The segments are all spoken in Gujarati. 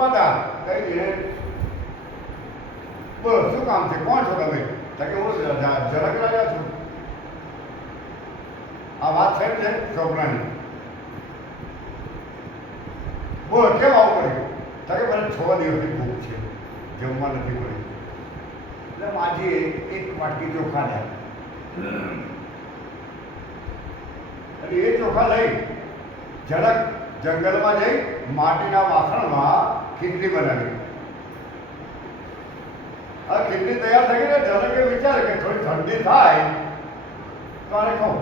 હતા કઈ બોલો શું કામ છે, કોણ છો તમે? કે હું ઝલક રાજા છું. આ વાત છે ને છોકરાની. બોલો કેમ આવું પડ્યું? કે મને 6 દિવસની ભૂખ છે, જમવા નથી મળ્યું. એટલે માજી એક વાટકી ચોખા લ્યા અને એ ચોખા લઈ ઝડક જંગલમાં જઈ માટીના વાસણમાં ખીચડી બનાવી. આ ખીચડી તૈયાર થઈ ગઈ ને ઝડકે વિચારે કે થોડી ઠંડી થાય તો આને ખાઉં.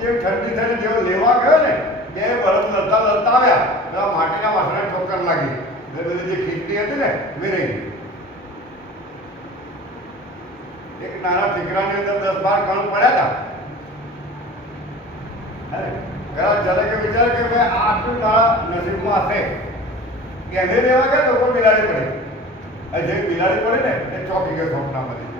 જેવી ઠંડી થઈને જેવો લેવા ગયો ને તે બળદ લડતા લડતા આવ્યા તો માટીના વાસણે ઠોકર લાગી. બધી જે ખીચડી હતી ને વિરાઈ ગઈ. એક નાના ઠીકરાની અંદર 10-12 કણ પડ્યા હતા. ઝલકે વિચાર કે ભાઈ આટલું મારા નસીબમાં હશે કે એને લેવા ગયા તો કોઈ બિલાડી પડી. જે બિલાડી પડી ને એ ચોંકી ગયો સ્વપ્નામાંથી.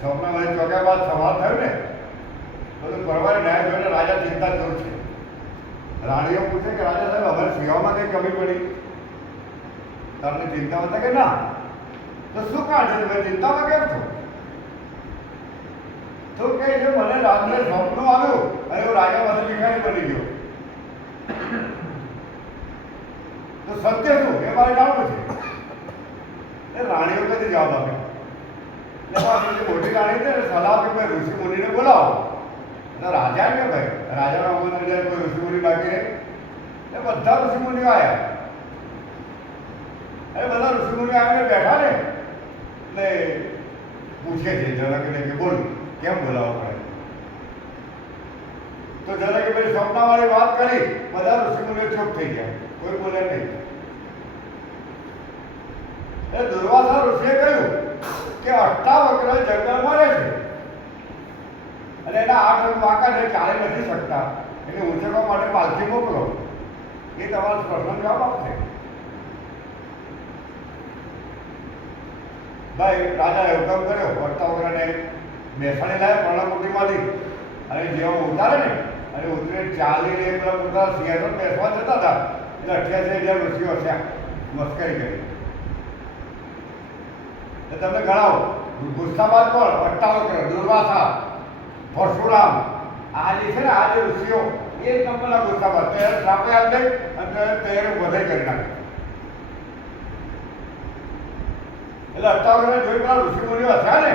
સ્વપ્નામાંથી ચોક્યા બાદ સવાલ થયું ને બધું પરવારે ન્યાય જોઈને રાજા ચિંતા ચોર છે. રાણીઓ પૂછે કે રાજા સાહેબ અમારે સેવામાં કઈ કમી પડી? તમને ચિંતા હતા કે ના? તો શું કારણ છે તમે ચિંતામાં કેમ છો? તો કહે છે મને રાત્રે સ્વપ્ન આવ્યું અને હું રાજા પાસે ભિખારી બની ગયો. તો સત્ય શું એ મારે જાણવું છે. એ રાણીઓ કદી જવાબ આપે. એટલે મોટી રાણી છે ને સલાહ આપી ભાઈ ઋષિ મુનિને બોલાવો. એટલે રાજા કે ભાઈ રાજાના અમલની અંદર કોઈ ઋષિ મુનિ બાકી રહે એટલે બધા ઋષિ મુનિઓ આવ્યા. એ બધા ઋષિ મુનિઓ આવીને બેઠા ને એટલે પૂછે છે ઝલકને કે બોલ કેમ બોલાવવો પડે? તો ઝલકે ભાઈ સ્વપ્નવાળી વાત કરી. બધા ઋષિ મુનિઓ ચૂપ થઈ ગયા, કોઈ બોલે નહીં. એટલે દુર્વાસા ઋષિએ કહ્યું કે અષ્ટાવક્ર જંગલમાં રહે છે અને એના 8 અંગ વાંકા છે, ચાલી નથી શકતા. એને ઉંચકવા માટે પાલખી મોકલો. એ તમારો પ્રશ્ન જવાબ આપશે. ભાઈ રાજાએ હુકમ કર્યો. અષ્ટાવક્રને બેસાડી લાવે પર્ણકુટીમાંથી અને જેવો ઉતારે ને અને ઉતરીને ચાલીને પેલા પોતાના સિંહાસન બેસવા જતા હતા એટલે 88,000 ઋષિઓ થયા. મસ્કરી કરી. તમે ગણાવો ગુસ્સાબાદ કોણ? અષ્ટાવક્ર, દુર્વાસા, પરશુરામ. આ જે છે ને આ જે ઋષિઓ એ નંબરના ગુસ્સાબાદ. ત્યારે શ્રાપે આપે અને તૈયારી વધાઈ કરી નાખે. એટલે અષ્ટાવક્રને જોઈ પેલા ઋષિ મુનિઓ હસ્યા ને